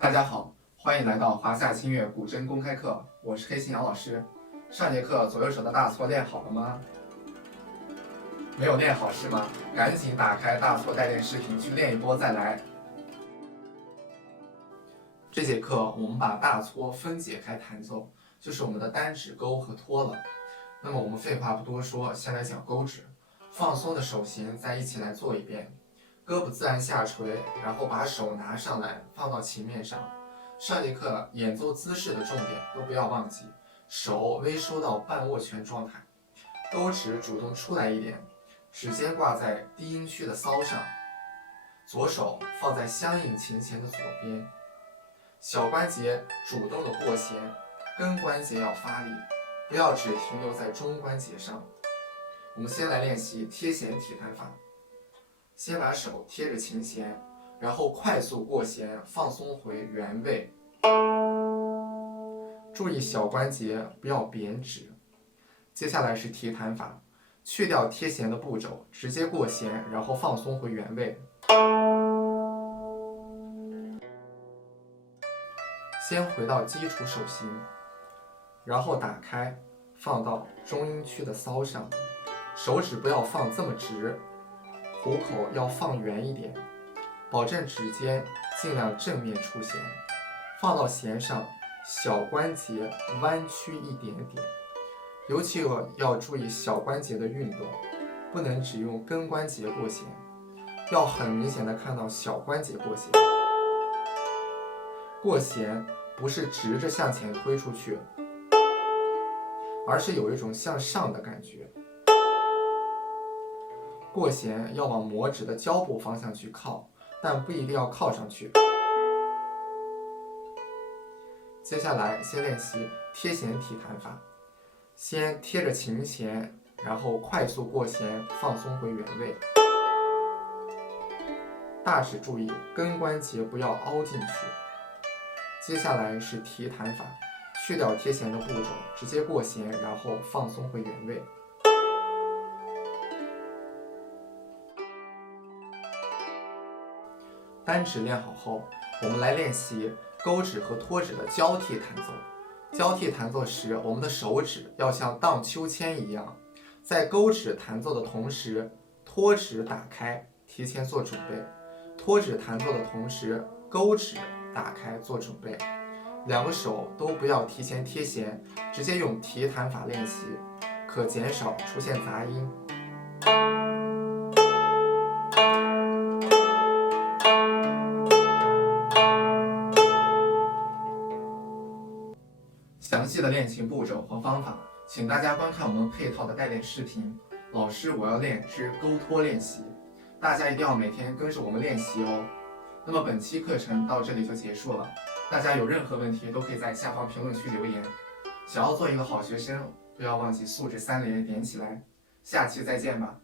大家好，欢迎来到华夏清越古筝公开课，我是黑心杨老师。上节课左右手的大搓练好了吗？没有练好是吗？赶紧打开大搓带练视频去练一波再来。这节课我们把大搓分解开弹奏，就是我们的单指勾和托了。那么我们废话不多说，先来讲勾指。放松的手型再一起来做一遍，胳膊自然下垂，然后把手拿上来放到琴面上。上节课演奏姿势的重点都不要忘记，手微收到半握拳状态，勾指主动出来一点，指尖挂在低音区的骚上，左手放在相应琴弦的左边，小关节主动的过弦，根关节要发力，不要只停留在中关节上。我们先来练习贴弦体弹法，先把手贴着琴弦，然后快速过弦，放松回原位。注意小关节不要扁指。接下来是提弹法，去掉贴弦的步骤，直接过弦，然后放松回原位。先回到基础手型，然后打开，放到中音区的骚上，手指不要放这么直，虎口要放圆一点，保证指尖尽量正面出弦，放到弦上，小关节弯曲一点点，尤其要注意小关节的运动，不能只用根关节过弦，要很明显的看到小关节过弦。过弦不是直着向前推出去，而是有一种向上的感觉。过弦要往拇指的交部方向去靠，但不一定要靠上去。接下来先练习贴弦体弹法，先贴着琴弦，然后快速过弦，放松回原位。大指注意根关节不要凹进去。接下来是提弹法，去掉贴弦的步骤，直接过弦，然后放松回原位。单指练好后，我们来练习勾指和托指的交替弹奏。交替弹奏时，我们的手指要像荡秋千一样，在勾指弹奏的同时，托指打开，提前做准备；托指弹奏的同时，勾指打开做准备。两个手都不要提前贴弦，直接用提弹法练习，可减少出现杂音。详细的练琴步骤和方法，请大家观看我们配套的带练视频。老师，我要练之勾托练习，大家一定要每天跟着我们练习哦。那么本期课程到这里就结束了，大家有任何问题都可以在下方评论区留言。想要做一个好学生，不要忘记素质3连点起来。下期再见吧。